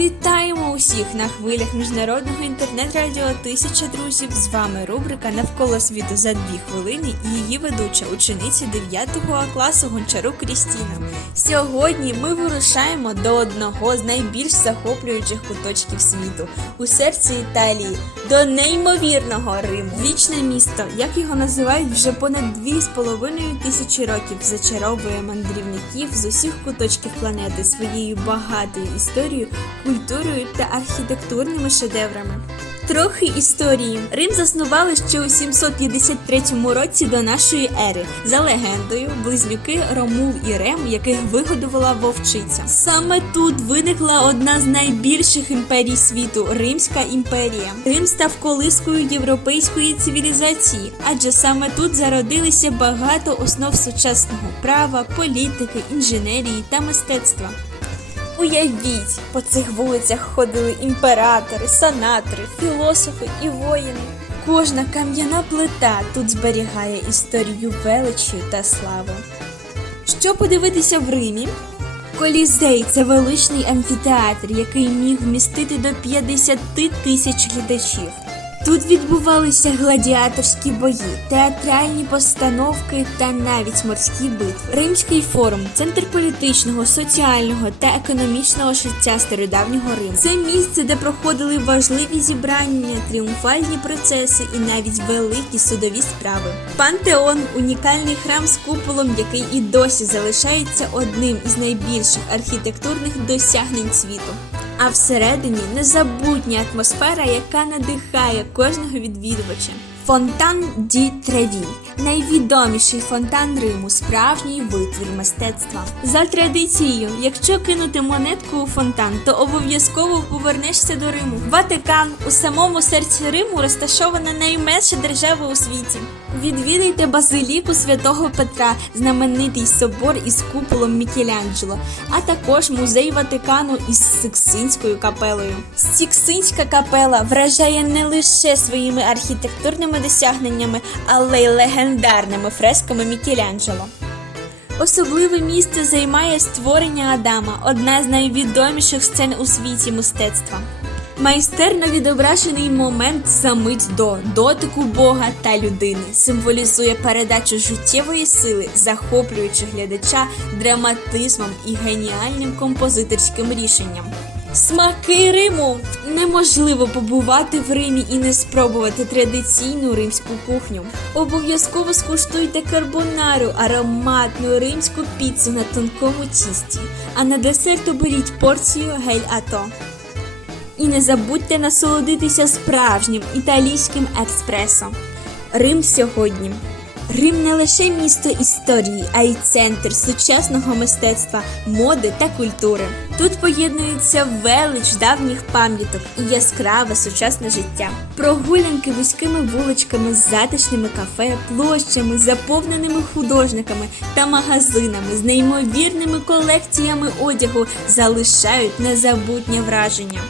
every time Усіх на хвилях міжнародного інтернет-радіо Тисяча друзів. З вами рубрика Навколо світу за дві хвилини і її ведуча учениця 9 класу Гончарук Крістіна. Сьогодні ми вирушаємо до одного з найбільш захоплюючих куточків світу у серці Італії, до неймовірного Риму. Вічне місто, як його називають вже понад 2,5 тисячі років, зачаровує мандрівників з усіх куточків планети своєю багатою історією, культурою та архітектурними шедеврами. Трохи історії. Рим заснували ще у 753 році до нашої ери. За легендою, близнюки Ромул і Рем, яких вигодувала вовчиця. Саме тут виникла одна з найбільших імперій світу Римська імперія. Рим став колискою європейської цивілізації, адже саме тут зародилися багато основ сучасного права, політики, інженерії та мистецтва. Уявіть, по цих вулицях ходили імператори, санатори, філософи і воїни. Кожна кам'яна плита тут зберігає історію величі та слави. Що подивитися в Римі? Колізей це величний амфітеатр, який міг вмістити до 50 тисяч глядачів. Тут відбувалися гладіаторські бої, театральні постановки та навіть морські битви. Римський форум центр політичного, соціального та економічного життя стародавнього Риму. Це місце, де проходили важливі зібрання, тріумфальні процеси і навіть великі судові справи. Пантеон унікальний храм з куполом, який і досі залишається одним із найбільших архітектурних досягнень світу. А всередині незабутня атмосфера, яка надихає кожного відвідувача. Фонтан Ді Тревіль найвідоміший фонтан Риму, справжній витвір мистецтва. За традицією, якщо кинути монетку у фонтан, то обов'язково повернешся до Риму. Ватикан у самому серці Риму розташована найменша держава у світі. Відвідайте базиліку святого Петра, знаменитий собор із куполом Мікеланджело, а також музей Ватикану із Сиксинською капелею. Сіксинська капела вражає не лише своїми архітектурними досягненнями, але й легендарними фресками Мікеланджело. Особливе місце займає створення Адама, одна з найвідоміших сцен у світі мистецтва. Майстерно відображений момент за мить до дотику Бога та людини символізує передачу життєвої сили, захоплюючи глядача драматизмом і геніальним композиторським рішенням. Смаки Риму неможливо побувати в Римі і не спробувати традиційну римську кухню. Обов'язково скуштуйте карбонару, ароматну римську піцу на тонкому тісті, а на десерт оберіть порцію гель-ато. І не забудьте насолодитися справжнім італійським експресо. Рим сьогодні. Рим не лише місто історії, а й центр сучасного мистецтва, моди та культури. Тут поєднується велич давніх пам'яток і яскраве сучасне життя. Прогулянки вузькими вуличками затишними кафе, площами, заповненими художниками та магазинами з неймовірними колекціями одягу залишають незабутнє враження.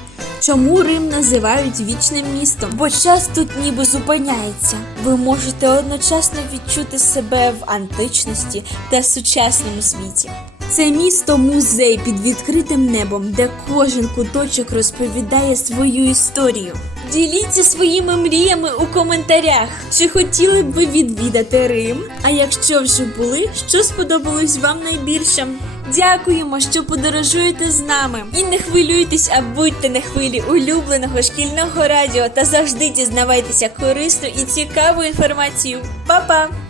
Чому Рим називають вічним містом? Бо час тут ніби зупиняється. Ви можете одночасно відчути себе в античності та сучасному світі. Це місто музей під відкритим небом, де кожен куточок розповідає свою історію. Діліться своїми мріями у коментарях. Чи хотіли б ви відвідати Рим? А якщо вже були, що сподобалось вам найбільше? Дякуємо, що подорожуєте з нами. І не хвилюйтесь, а будьте на хвилі улюбленого шкільного радіо та завжди дізнавайтеся корисну і цікаву інформацію. Па-па!